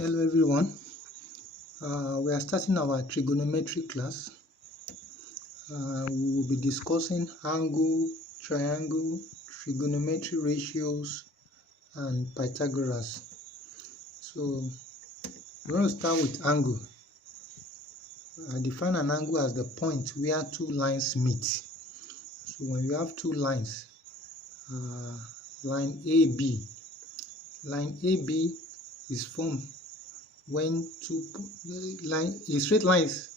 Hello everyone, we are starting our trigonometry class. We will be discussing angle, triangle, trigonometry ratios and Pythagoras. So we want to start with angle. I define an angle as the point where two lines meet. So when you have two lines, line AB is formed when a straight line is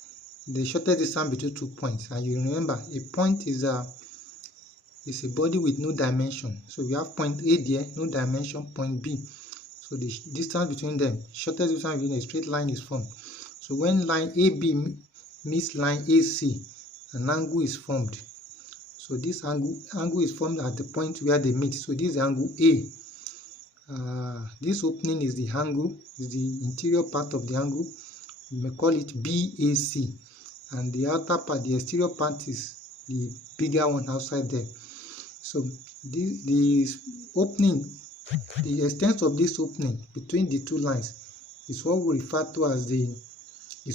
the shortest distance between 2 points, and you remember a point is a body with no dimension. So we have point A there, no dimension, point B. So the distance between them, shortest distance between a straight line is formed. So when line AB meets line AC, an angle is formed. So this angle is formed at the point where they meet. So this is angle A. This opening is the angle, is the interior part of the angle. We may call it BAC, and the outer part, the exterior part, is the bigger one outside there. So the opening, the extent of this opening between the two lines is what we refer to as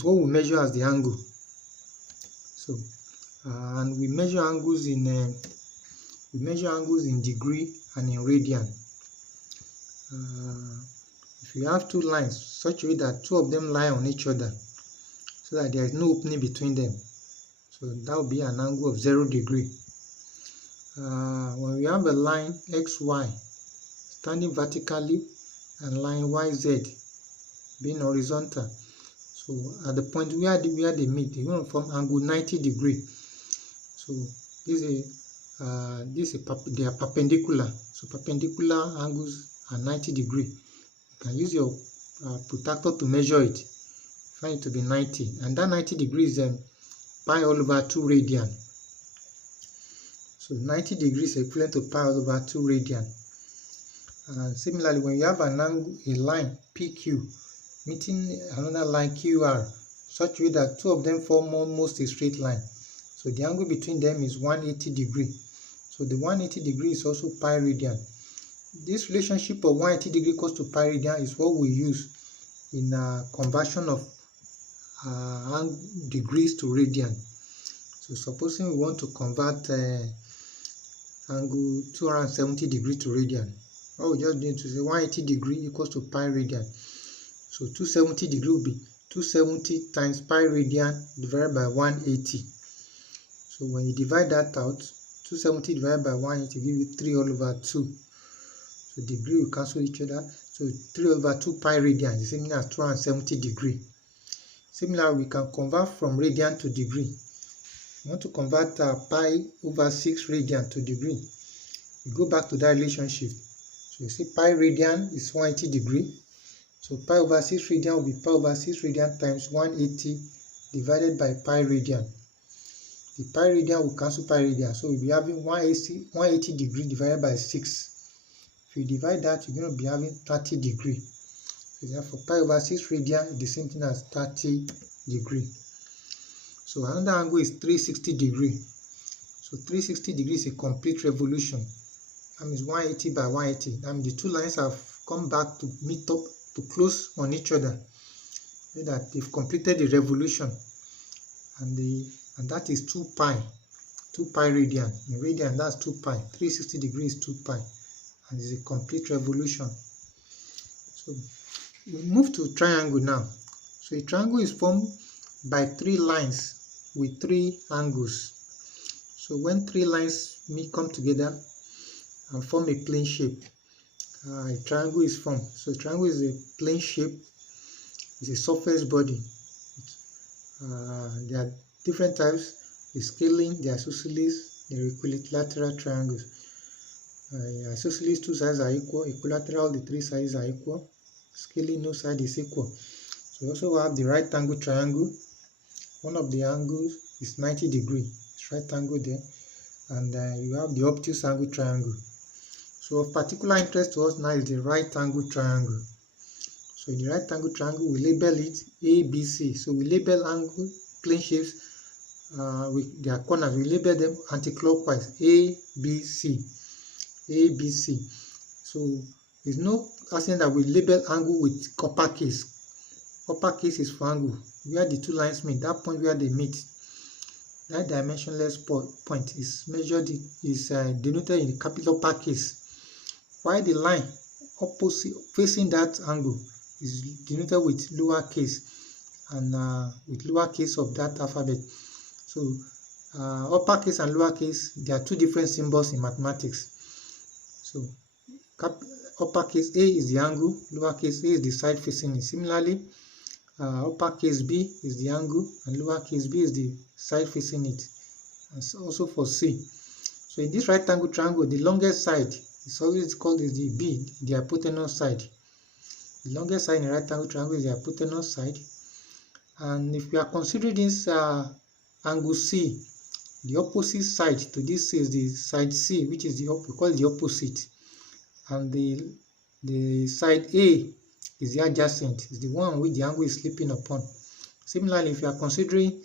what we measure as the angle. So and we measure angles in degree and in radian. If you have two lines such a way that two of them lie on each other so that there is no opening between them, so that will be an angle of 0 degree. When we have a line XY standing vertically and line YZ being horizontal, so at the point where they meet, they're going to form angle 90 degree. So they are perpendicular. So perpendicular angles are 90 degree. You can use your protractor to measure it, find it to be 90, and that 90 degrees is pi all over 2 radian. So 90 degrees is equivalent to pi all over 2 radian. Similarly, when you have an angle, a line PQ meeting another line QR, such a way that two of them form almost a straight line, so the angle between them is 180 degree. So the 180 degree is also pi radian. This relationship of 180 degree equals to pi radian is what we use in conversion of degrees to radian. So supposing we want to convert angle 270 degree to radian, what we just need to say 180 degree equals to pi radian. So 270 degree will be 270 times pi radian divided by 180. So when you divide that out, 270 divided by 180 give you 3 all over 2. So degree will cancel each other. So 3 over 2 pi radian is the same as 270 degree. Similarly, we can convert from radian to degree. We want to convert pi over 6 radian to degree. We go back to that relationship. So you see pi radian is 180 degree. So pi over 6 radian will be pi over 6 radian times 180 divided by pi radian. The pi radian will cancel pi radian. So we'll be having 180 degree divided by 6. If you divide that, you're going to be having 30 degree. So therefore, pi over 6 radian is the same thing as 30 degree. So another angle is 360 degree. So 360 degrees is a complete revolution. That means 180 by 180. That means the two lines have come back to meet up, to close on each other, so that they've completed the revolution. And that is 2 pi radian. In radian, that's 2 pi. 360 degrees is 2 pi. And it's a complete revolution. So we move to triangle now. So a triangle is formed by 3 lines with 3 angles. So when 3 lines come together and form a plane shape, a triangle is formed. So a triangle is a plane shape, it's a surface body. There are different types: the scalene, the isosceles, the equilateral triangles. Isosceles, 2 sides are equal. Equilateral, the 3 sides are equal. Scalene, no side is equal. So we also have the right angle triangle. One of the angles is 90 degree. It's right angle there. And you have the obtuse angle triangle. So of particular interest to us now is the right angle triangle. So in the right angle triangle, we label it ABC. So we label angle plane shapes with their corners. We label them anti-clockwise, ABC. So there's no accident that we label angle with uppercase uppercase is for angle, where the two lines meet, that point where they meet, that dimensionless point is denoted in the capital uppercase, while the line opposite facing that angle is denoted with lowercase, and with lowercase of that alphabet. So uppercase and lowercase, there are two different symbols in mathematics. So uppercase A is the angle, lowercase a is the side facing it. Similarly, uppercase B is the angle and lowercase b is the side facing it. And also for C. So in this right angle triangle, the longest side is always called is the B, the hypotenuse side. The longest side in a right angle triangle is the hypotenuse side. And if we are considering this angle C, the opposite side to this is the side C, which is we call it the opposite. And the side A is the adjacent, is the one which the angle is sleeping upon. Similarly, if you are considering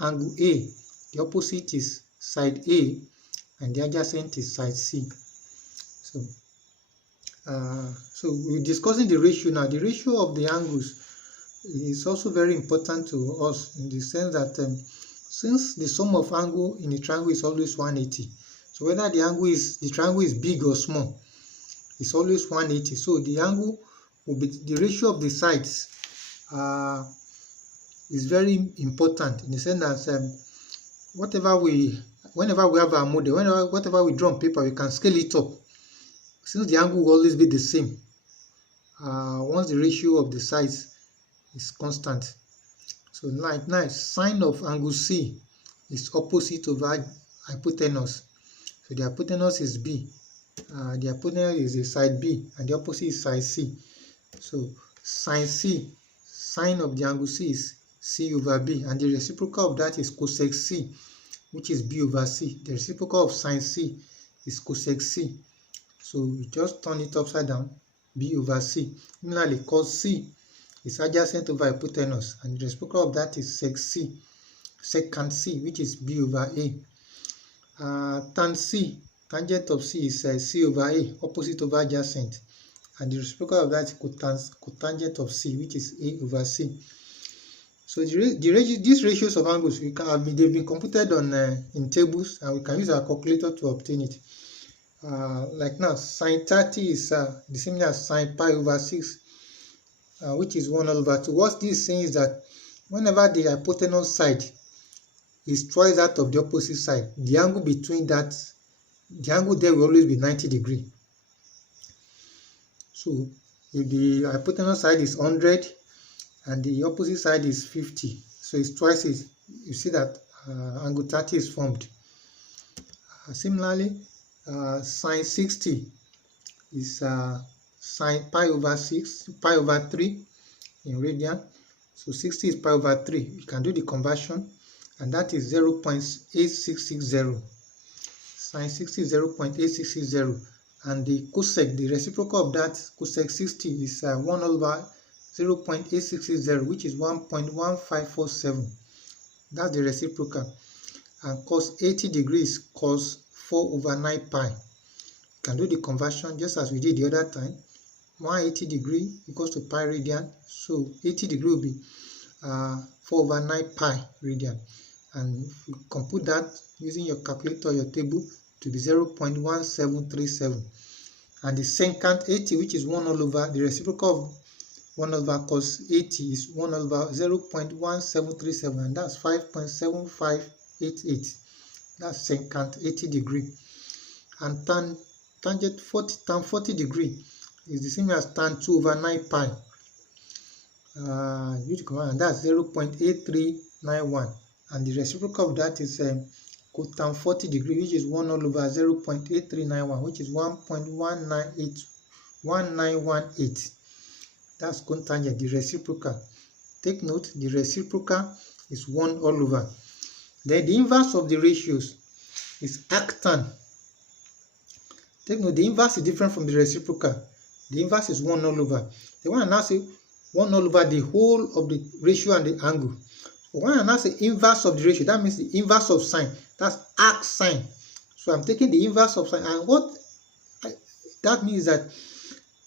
angle A, the opposite is side A and the adjacent is side C. So we're discussing the ratio now. The ratio of the angles is also very important to us in the sense that since the sum of angle in a triangle is always 180, so whether the triangle is big or small, it's always 180. So the angle will be, the ratio of the sides is very important in the sense that whenever we have our model, whatever we draw on paper, we can scale it up. Since the angle will always be the same, once the ratio of the sides is constant. So like now, sine of angle C is opposite over hypotenuse. So the hypotenuse is B. The hypotenuse is the side B and the opposite is side C. So sine C, sine of the angle C is C over B, and the reciprocal of that is cosec C, which is B over C. The reciprocal of sine C is cosec C. So we just turn it upside down, B over C. Similarly, cos C is adjacent over hypotenuse, and the reciprocal of that is sec C, secant C, which is B over A. Tan C, tangent of C is C over A, opposite over adjacent, and the reciprocal of that is cotangent of C, which is A over C. So these ratios of angles, they've been computed on in tables, and we can use our calculator to obtain it. Like now, sine 30 is the same as sine pi over 6, which is 1 over 2. What this is saying is that whenever the hypotenuse side is twice that of the opposite side, the angle between that, the angle there will always be 90 degrees. So if the hypotenuse side is 100 and the opposite side is 50, so it's twice it, you see that angle 30 is formed. Similarly, sine 60 is sine pi over 3 in radian. So 60 is pi over 3. You can do the conversion, and that is 0.8660. Sine 60 is 0.8660, and the cosec, the reciprocal of that, cosec 60 is 1 over 0.8660, which is 1.1547. That's the reciprocal. And cos 80 degrees cos 4 over 9 pi. You can do the conversion just as we did the other time. 180 degree equals to pi radian. So 80 degree will be 4 over 9 pi radian. And if you compute that using your calculator or your table, to be 0.1737. And the secant 80, which is 1 all over, the reciprocal of 1 over cos 80 is 1 over 0.1737, and that's 5.7588. That's secant 80 degree. And tan 40 degree is the same as tan 2 over 9 pi. And that's 0.8391. And the reciprocal of that is tan 40 degree, which is 1 all over 0.8391, which is 1.1918. That's cotangent, the reciprocal. Take note, the reciprocal is 1 all over. Then the inverse of the ratios is arctan. Take note, the inverse is different from the reciprocal. The inverse is 1 all over. The one I now say 1 all over the whole of the ratio and the angle. But when I now say inverse of the ratio, that means the inverse of sine. That's arc sine. So I'm taking the inverse of sine. And what that means that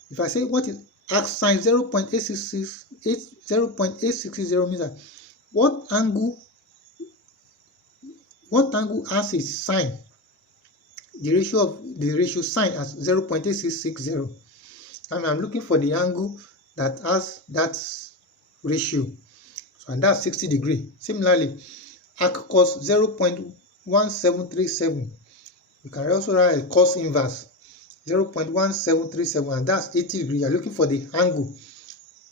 if I say what is arc sine 0.860 means that what angle has its sine, the ratio sine as 0.8660. And I'm looking for the angle that has that ratio, so, and that's 60 degrees. Similarly, arc cos 0.1737, you can also write a cos inverse 0.1737, and that's 80 degrees. You're looking for the angle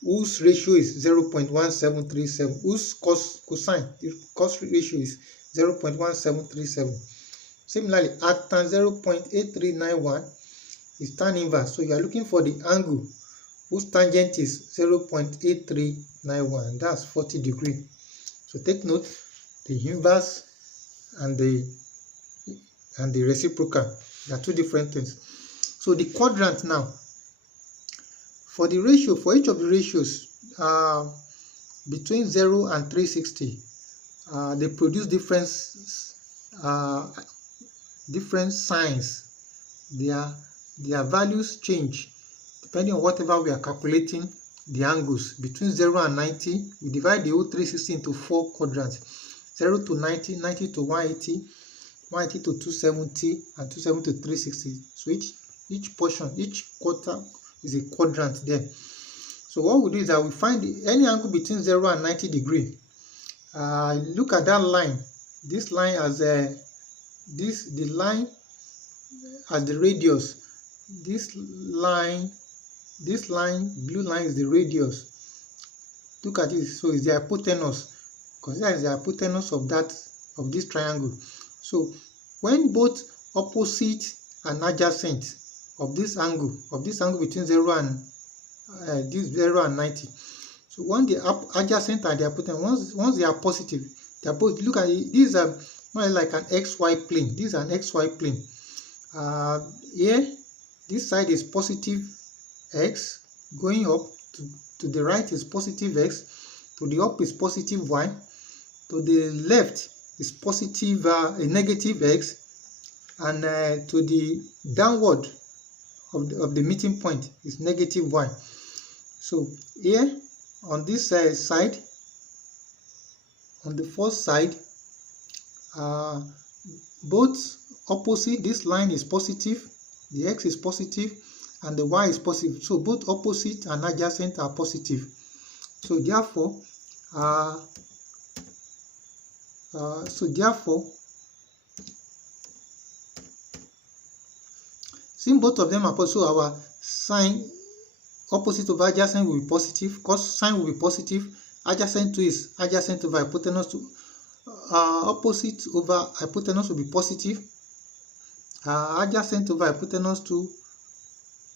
whose ratio is 0.1737, whose cosine, the cos ratio is 0.1737. Similarly, arc tan 0.8391 is tan inverse, so you are looking for the angle whose tangent is 0.8391, that's 40 degrees. So take note, the inverse and the reciprocal, they are two different things. So the quadrant now, for the ratio, for each of the ratios between 0 and 360, they produce different signs. Their values change depending on whatever we are calculating the angles. Between 0 and 90, we divide the whole 360 into 4 quadrants: 0 to 90, 90 to 180, 180 to 270, and 270 to 360. So each portion, each quarter is a quadrant there. So what we do is that we find any angle between 0 and 90 degrees. Look at that line. This line as the line as the radius. This line, blue line is the radius. Look at this. So it's the hypotenuse. Consider it's the hypotenuse of this triangle. So when both opposite and adjacent of this angle between 0 and 90. So when the adjacent and the hypotenuse, once they are positive, they are both. Look at it. These are more like an XY plane. This is an XY plane. Here, this side is positive x, going up to the right is positive x, to the up is positive y, to the left is positive a negative x, and to the downward of the meeting point is negative y. So here on this side, on the first side, both opposite, this line is positive, the x is positive, and the y is positive. So both opposite and adjacent are positive. So therefore, since both of them are positive, so our sine opposite over adjacent will be positive. Cosine will be positive. Adjacent to is adjacent over hypotenuse to opposite over hypotenuse will be positive. Adjacent over hypotenuse to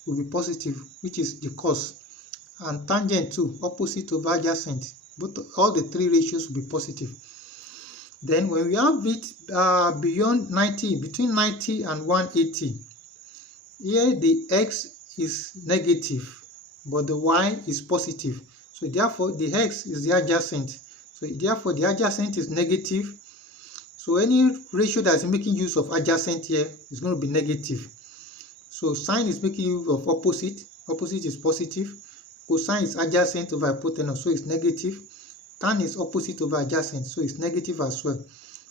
will be positive, which is the cos, and tangent to opposite over adjacent. All the three ratios will be positive. Then when we have it beyond 90, between 90 and 180, here the x is negative, but the y is positive. So therefore the x is the adjacent. So therefore the adjacent is negative. So any ratio that is making use of adjacent here is going to be negative. So sine is making use of opposite. Opposite is positive. Cosine is adjacent over hypotenuse, so it's negative. Tan is opposite over adjacent, so it's negative as well.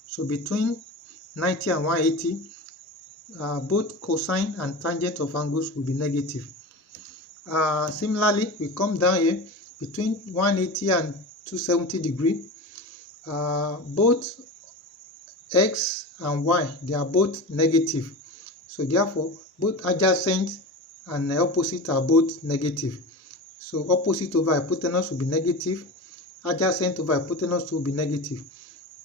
So between 90 and 180, both cosine and tangent of angles will be negative. Similarly, we come down here between 180 and 270 degree. Both x and y, they are both negative. So therefore, both adjacent and opposite are both negative. So opposite over hypotenuse will be negative. Adjacent over hypotenuse will be negative.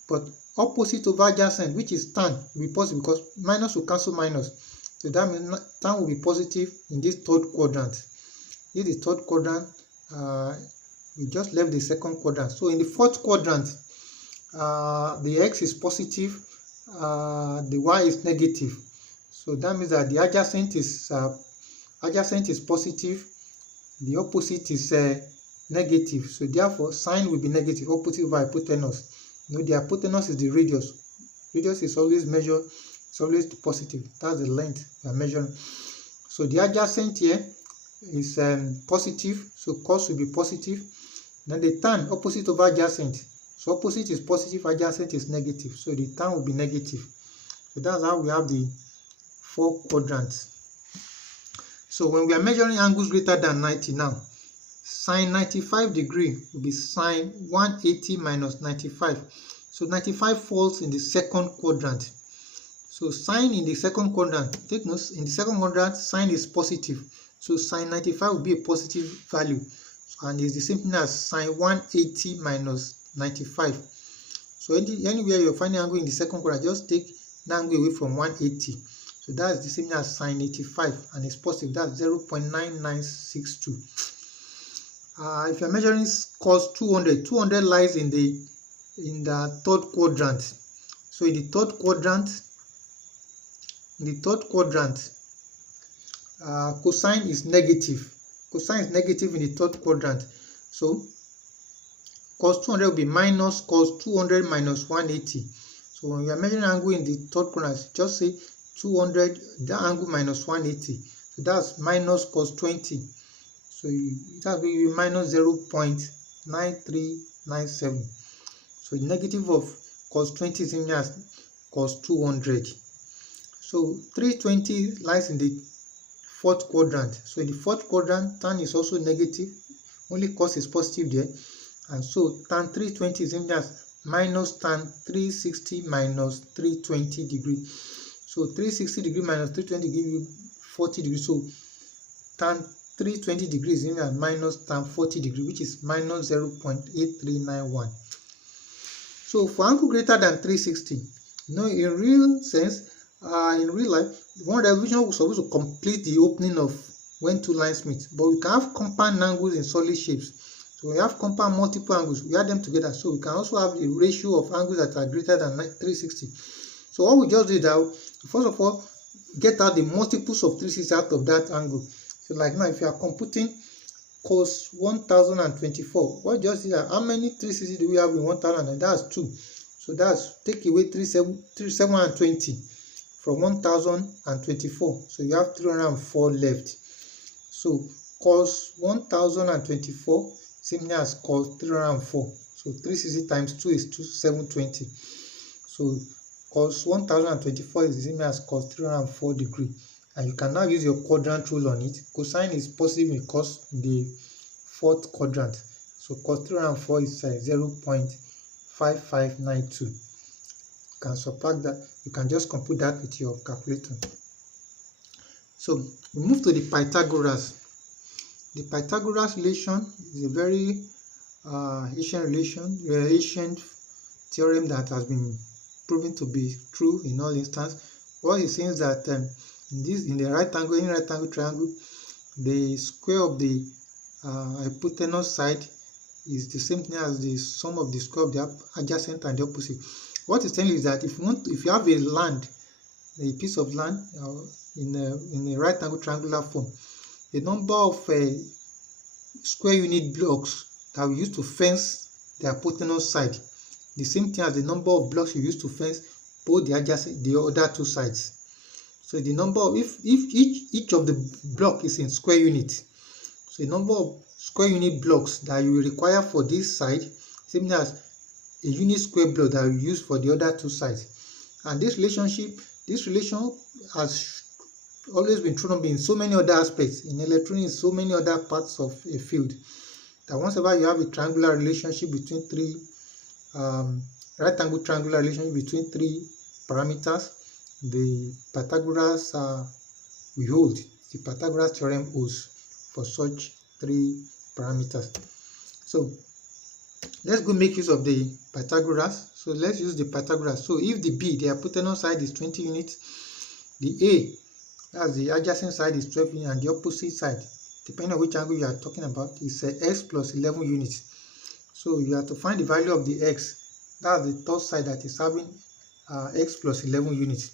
But opposite over adjacent, which is tan, will be positive because minus will cancel minus. So that means tan will be positive in this third quadrant. This is the third quadrant. We just left the second quadrant. So in the fourth quadrant, the x is positive, the y is negative. So that means that the adjacent is positive, the opposite is negative. So therefore, sine will be negative, opposite over hypotenuse. You know, the hypotenuse is the radius. Radius is always measured, it's always positive. That's the length we are measuring. So the adjacent here is positive, so cos will be positive. Then the tan, opposite over adjacent, so opposite is positive, adjacent is negative, so the tan will be negative. So that's how we have the 4 quadrants. So when we are measuring angles greater than 90 now, sine 95 degree will be sine 180 minus 95. So 95 falls in the second quadrant. So sine in the second quadrant, take note, in the second quadrant, sine is positive. So sine 95 will be a positive value. And it's the same thing as sine 180 minus 95. So anywhere you're finding angle in the second quadrant, just take the angle away from 180. So that's the same as sine 85, and it's positive. That's 0.9962. If you're measuring cos 200, 200 lies in the third quadrant. So in the third quadrant, cosine is negative. Cosine is negative in the third quadrant. So cos 200 will be minus cos 200 minus 180. So when we are measuring angle in the third quadrant, just say 200, that angle minus 180. So that's minus cos 20. So that will be minus 0.9397. So the negative of cos 20 is same as cos 200. So 320 lies in the fourth quadrant. So in the fourth quadrant, tan is also negative, only cos is positive there. And so tan 320 is same as minus tan 360 minus 320 degree. So 360 degree minus 320 give you 40 degrees. So tan 320 degrees is as minus tan 40 degree, which is minus 0.8391. So for angle greater than 360, in real sense, in real life, one division was supposed to complete the opening of when two lines meet. But we can have compound angles in solid shapes. So we have compound multiple angles, we add them together. So we can also have a ratio of angles that are greater than 360. So what we just did now, first of all, get out the multiples of 360 out of that angle. So like now, if you are computing cos 1024, what just is that? How many 360 do we have in 1000? And that's 2. So that's take away 720 from 1024. So you have 304 left. So cos 1024 same as cos 304. So 360 times 2 is 720. So cos 1024 is the same as cos 304 degree. And you can now use your quadrant rule on it. Cosine is positive in cos the fourth quadrant. So cos 304 is 0.5592. You can subtract that. You can just compute that with your calculator. So we move to the Pythagoras. The Pythagoras relation is a very ancient theorem that has been proven to be true in all instances. What it says that in the right angle triangle, the square of the hypotenuse side is the same thing as the sum of the square of the adjacent and the opposite. What it's telling is that if you have a piece of land in a right angle triangular form, the number of square unit blocks that we use to fence the hypotenuse side, the same thing as the number of blocks you use to fence both the other two sides. So the number of, if each of the block is in square unit, so the number of square unit blocks that you will require for this side, same as a unit square block that you use for the other two sides. And this relation has always been shown up in so many other aspects in electronics, so many other parts of a field, that once ever you have a triangular relationship between three right angle triangular relationship between three parameters, the Pythagoras we hold. The Pythagoras theorem holds for such three parameters. So let's go make use of the Pythagoras. So let's use the Pythagoras. So if the B, the hypotenuse side, is 20 units, the A, that's the adjacent side, is 12 units, and the opposite side, depending on which angle you are talking about, is x plus 11 units. So you have to find the value of the x. That's the third side that is having x plus 11 units.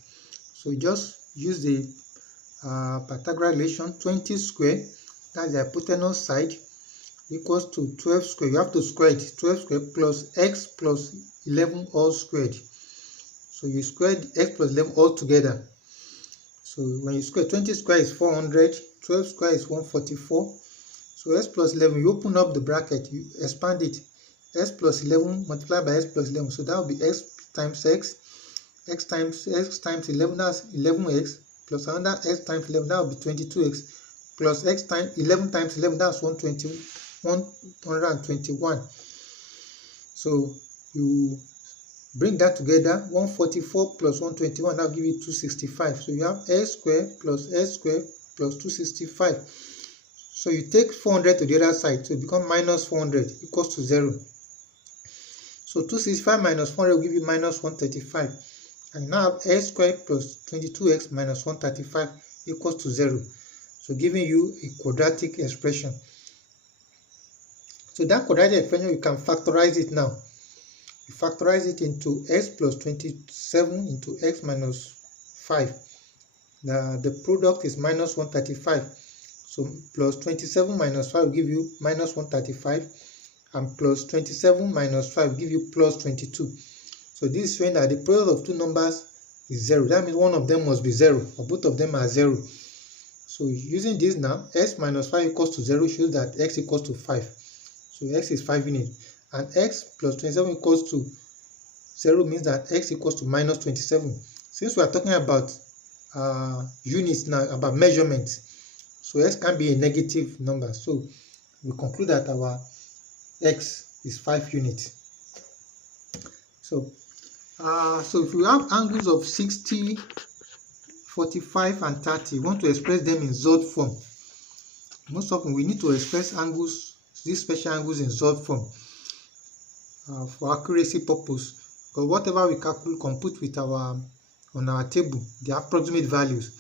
So you just use the Pythagoras relation. 20 square, that's the hypotenuse side, equals to 12 square. You have to square it. 12 square plus x plus 11 all squared. So you squared x plus 11 all together. So when you square, 20 square is 400, 12 square is 144. So x plus 11, you open up the bracket, you expand it. X plus 11 multiplied by x plus 11. So that will be x times x. X times 11, that's 11x. Plus another x times 11, that will be 22x. Plus x times 11 times 11, that's 121. So you bring that together, 144 plus 121, that will give you 265. So you have x squared plus 265. So you take 400 to the other side, so it becomes minus 400 equals to 0. So 265 minus 400 will give you minus 135. And you now have x squared plus 22x minus 135 equals to 0. So giving you a quadratic expression. So that quadratic expression, you can factorize it now. You factorize it into x plus 27 into x minus 5. The product is minus 135. So plus 27 minus 5 will give you minus 135. And plus 27 minus 5 will give you plus 22. So this is showing that the product of two numbers is 0. That means one of them must be 0, or both of them are 0. So using this now, x minus 5 equals to 0 shows that x equals to 5. So x is 5 units. And x plus 27 equals to 0 means that x equals to minus 27. Since we are talking about units now, about measurements, so x can be a negative number. So we conclude that our x is 5 units. So if we have angles of 60, 45, and 30, we want to express them in Zod form. Most often we need to express angles, these special angles, in Zod form for accuracy purpose. Because whatever we calculate, compute with on our table, the approximate values.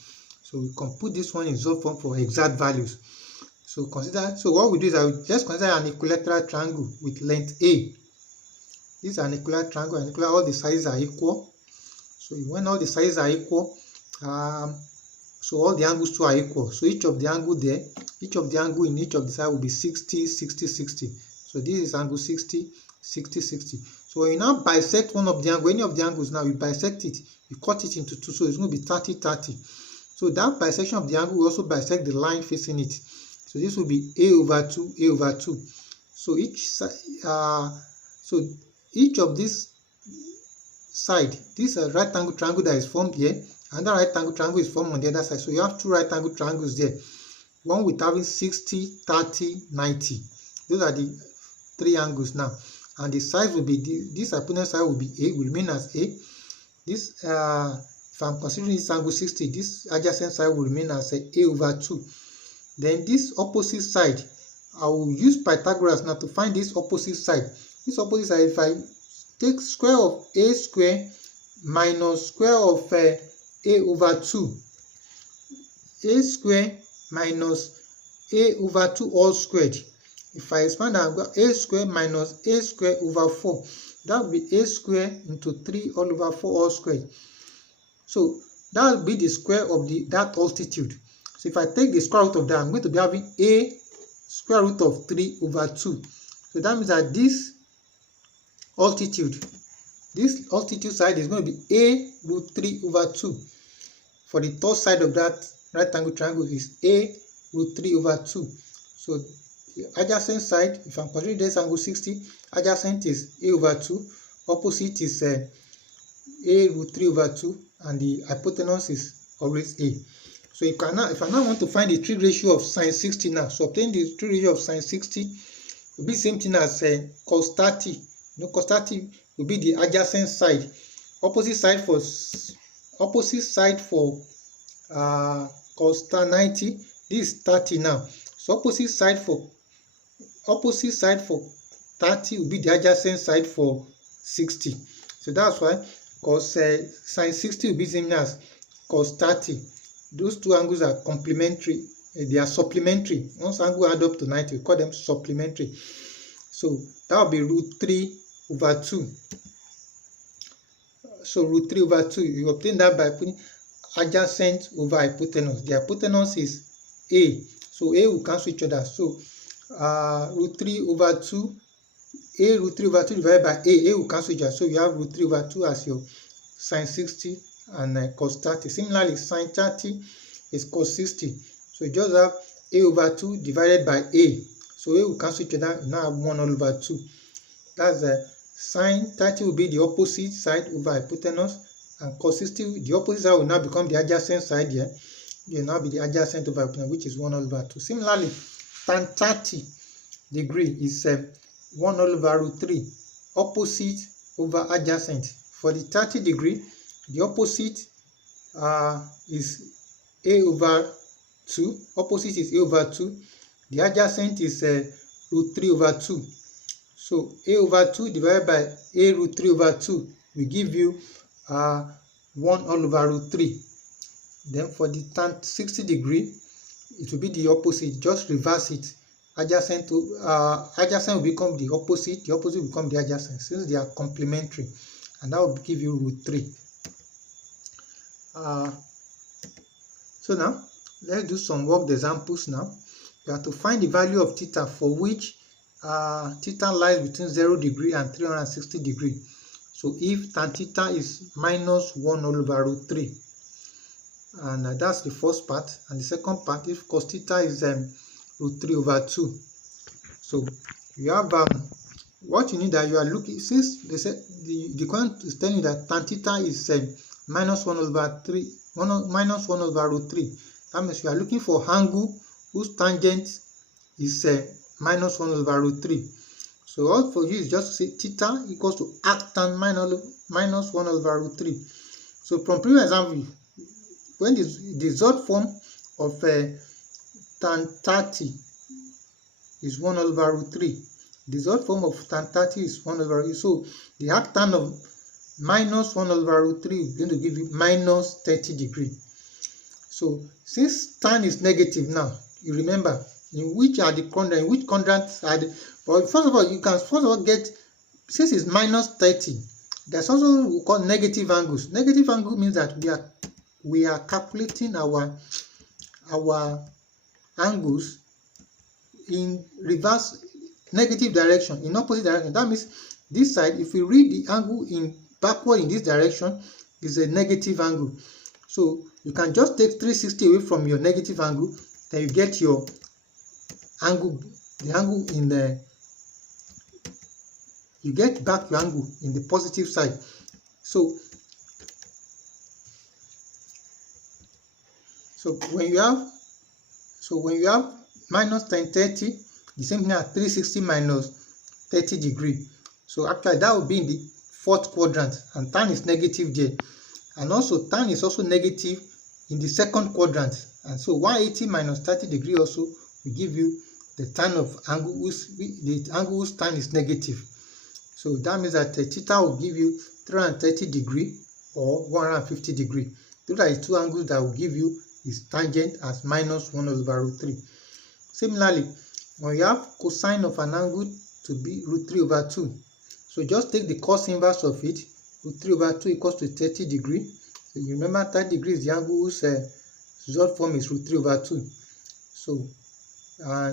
So we can put this one in Zod form for exact values. So what we do is just consider an equilateral triangle with length A. This is an equilateral triangle, and all the sizes are equal. So when all the sizes are equal, so all the angles too are equal. So each of the angle in each of the side will be 60, 60, 60. So this is angle 60, 60, 60. So when you now bisect one of the angle, any of the angles now, you bisect it, you cut it into two, so it's going to be 30, 30. So that bisection of the angle will also bisect the line facing it. So this will be A over 2, A over 2. So each of this side, this right angle triangle that is formed here, and the right angle triangle is formed on the other side. So you have two right angle triangles there. One with having 60, 30, 90. Those are the three angles now. And the size will be, this hypotenuse side will be A, will remain as A. This, if I'm considering this angle 60, this adjacent side will remain as A over 2. Then this opposite side, I will use Pythagoras now to find this opposite side. This opposite side, if I take square of A square minus square of A over 2, A square minus A over 2 all squared. If I expand and go A square minus A square over 4, that will be A square into 3 all over 4 all squared. So that will be the square of that altitude. So if I take the square root of that, I'm going to be having A square root of 3 over 2. So that means that this altitude side is going to be A root 3 over 2. For the third side of that right angle triangle is A root 3 over 2. So the adjacent side, if I'm considering this angle 60, adjacent is A over 2, opposite is A root 3 over 2, and the hypotenuse is always A. So if I now want to find the trig ratio of sine 60 now, so obtain the trig ratio of sine 60 will be the same thing as cos 30. You know, cos 30 will be the adjacent side. Opposite side for cos 90, this is 30 now. So opposite side for 30 will be the adjacent side for 60. So that's why cos sine 60 will be the same as cos 30. Those two angles are complementary. They are supplementary. Once angle add up to 90, we call them supplementary. So that will be root 3 over 2. So root 3 over 2, you obtain that by putting adjacent over hypotenuse. The hypotenuse is A. So A will cancel each other. So root 3 over 2, A root 3 over 2 divided by A will cancel each other. So you have root 3 over 2 as your sine 60 and cos 30. Similarly, sine 30 is cos 60. So you just have a over 2 divided by a. So a will cancel each other, you now have 1 all over 2. That's sine 30 will be the opposite side over hypotenuse, and cos 60, the opposite side will now become the adjacent side here. It will now be the adjacent over hypotenuse, which is 1 all over 2. Similarly, tan 30 degree is 1 all over root 3, opposite over adjacent. For the 30 degree, the opposite is a over 2, opposite is a over 2, the adjacent is root 3 over 2. So a over 2 divided by a root 3 over 2 will give you 1 all over root 3. Then for the tan 60 degree, it will be the opposite, just reverse it. Adjacent will become the opposite will become the adjacent, since they are complementary, and that will give you root 3. So now let's do some worked examples. Now you have to find the value of theta for which theta lies between 0 degree and 360 degree. So if tan theta is minus 1 all over root 3, and that's the first part. And the second part, if cos theta is root 3 over 2. So you have what you need, that you are looking, since they said the current is telling you that tan theta is minus 1 over 3, minus 1 over root 3. That means you are looking for angle whose tangent is minus 1 over root 3. So all for you is just to say theta equals to arctan minus 1 over root 3. So from previous example, when the z form of tan 30 is 1 over root 3, the z form of tan 30 is 1 over root 3. So the arctan of minus 1 over root 3 is going to give you minus 30 degree. So since tan is negative now, you remember in which quadrants are the, but first of all, you can get, since it's minus 30, there's also what we call negative angles. Negative angle means that we are calculating our angles in reverse, negative direction, in opposite direction. That means this side, if we read the angle in backward in this direction, is a negative angle. So you can just take 360 away from your negative angle, then you get your angle, the angle in the, you get back your angle in the positive side. So when you have minus tan 30, the same thing as 360 minus 30 degree. So actually that will be in the fourth quadrant, and tan is negative there, and also tan is also negative in the second quadrant, and so 180 minus 30 degree also will give you the tan of angle whose tan is negative. So that means that theta will give you 330 degree or 150 degree. Those are the two angles that will give you its tangent as minus 1 over root 3. Similarly, when you have cosine of an angle to be root 3 over 2, so just take the cos inverse of it. Root 3 over 2 equals to 30 degree. So you remember 30 degree is the angle whose z form is root 3 over 2. So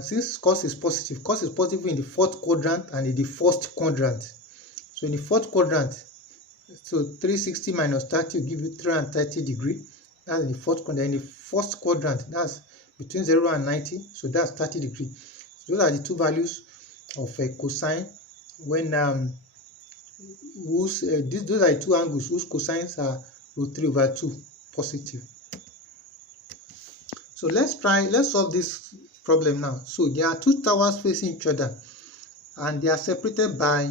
since cos is positive in the fourth quadrant and in the first quadrant. So in the fourth quadrant, so 360 minus 30 will give you 330 degree. That's in the fourth quadrant. In the first quadrant, that's between 0 and 90, so that's 30 degree. So those are the two values of cosine when those are the two angles whose cosines are root 3 over 2 positive. So let's solve this problem now. So there are two towers facing each other, and they are separated by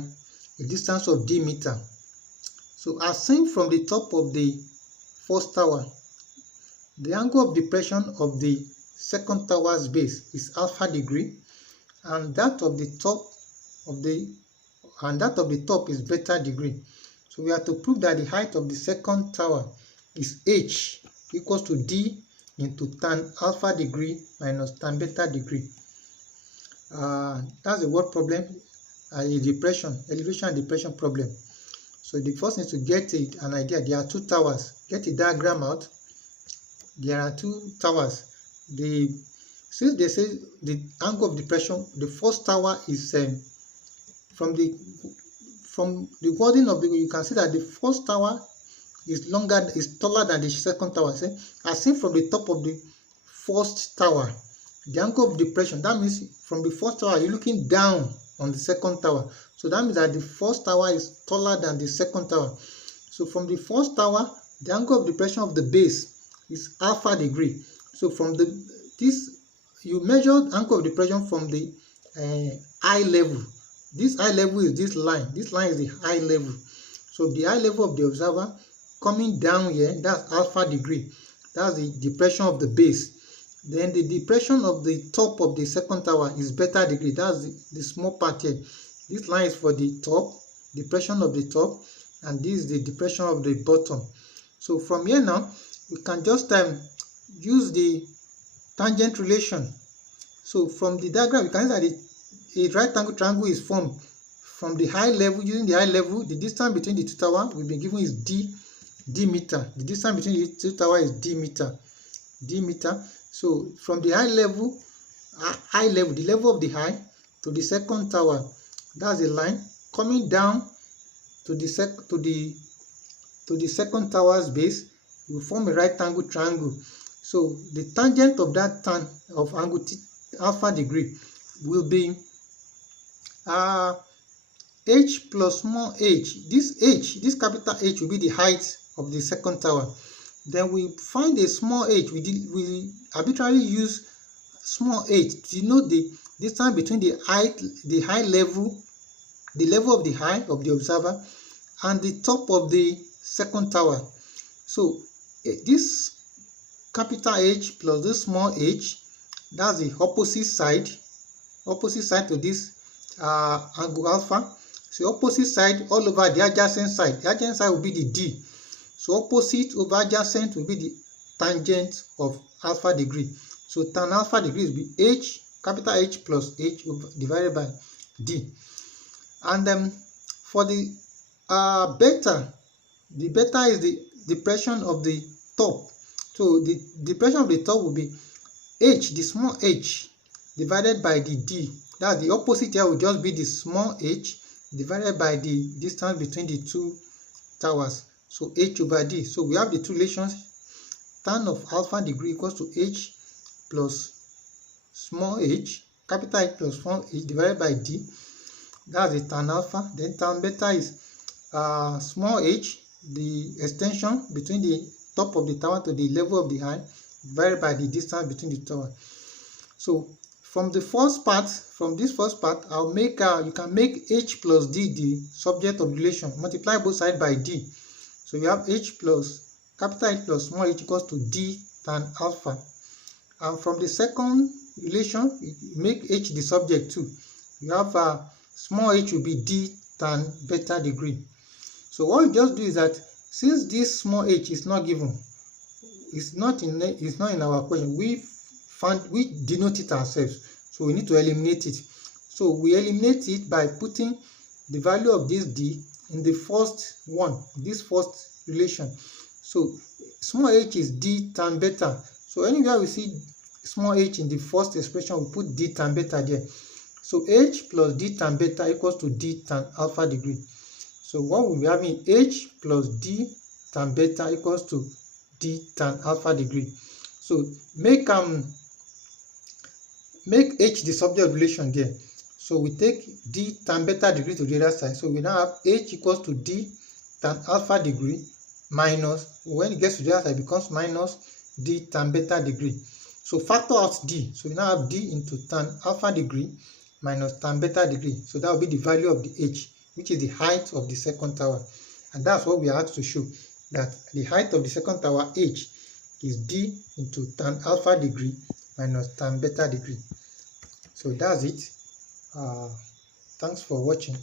a distance of d meter. So as seen from the top of the first tower, the angle of depression of the second tower's base is alpha degree, and that of the top is beta degree. So we have to prove that the height of the second tower is h equals to d into tan alpha degree minus tan beta degree. That's a word problem, elevation and depression problem. So the first thing is to get an idea. There are two towers. Get a diagram out. There are two towers. Since they say the angle of depression, the first tower is from the wording of you can see that the first tower is taller than the second tower. As seen from the top of the first tower. The angle of depression, that means from the first tower you're looking down on the second tower. So that means that the first tower is taller than the second tower. So from the first tower, the angle of depression of the base is alpha degree. So from you measure angle of depression from the eye level. This eye level is this line. This line is the eye level. So the eye level of the observer coming down here, that's alpha degree. That's the depression of the base. Then the depression of the top of the second tower is beta degree. That's the small part here. This line is for the top, depression of the top, and this is the depression of the bottom. So from here now, we can just use the tangent relation. So from the diagram, you can see that a right angle triangle is formed from the high level. Using the high level, the distance between the two towers we've been given is d meter. The distance between the two towers is d meter. So from the high level, the level of the high to the second tower, that's a line coming down to the second tower's base. We form a right angle triangle. So the tangent of that of angle alpha degree will be h plus small h. This capital H will be the height of the second tower. Then we find a small h. We arbitrarily use small h to denote the distance between the level of the high of the observer and the top of the second tower. So this capital H plus this small h, that's the opposite side to this angle alpha. So opposite side all over the adjacent side. The adjacent side will be the d. So opposite over adjacent will be the tangent of alpha degree. So tan alpha degree will be h, capital H plus h divided by d. And for the beta, the beta is the depression of the top. So the depression of the top will be h, the small h, divided by the d. That's the opposite here will just be the small h divided by the distance between the two towers. So h over d. So we have the two relations. Tan of alpha degree equals to h plus small h, capital H plus small h divided by d. That's the tan alpha. Then tan beta is small h, the extension between the top of the tower to the level of the high, divided by the distance between the tower. So from this first part, I'll make you can make h plus d the subject of relation. Multiply both sides by d. So you have h plus capital H plus small h equals to d tan alpha. And from the second relation, you make h the subject too. You have small h will be d tan beta degree. So what you just do is that since this small h is not given, it's not in our question, we denote it ourselves. So we need to eliminate it. So we eliminate it by putting the value of this d in the first one, this first relation. So small h is d tan beta. So anywhere we see small h in the first expression, we put d tan beta there. So h plus d tan beta equals to d tan alpha degree. So what we'll be having, h plus d tan beta equals to d tan alpha degree. So make h the subject of relation there. So we take d tan beta degree to the other side. So we now have h equals to d tan alpha degree minus, when it gets to the other side, it becomes minus d tan beta degree. So factor out d. So we now have d into tan alpha degree minus tan beta degree. So that will be the value of the h, which is the height of the second tower. And that's what we are asked to show, that the height of the second tower, h, is d into tan alpha degree minus tan beta degree. So that's it. Thanks for watching.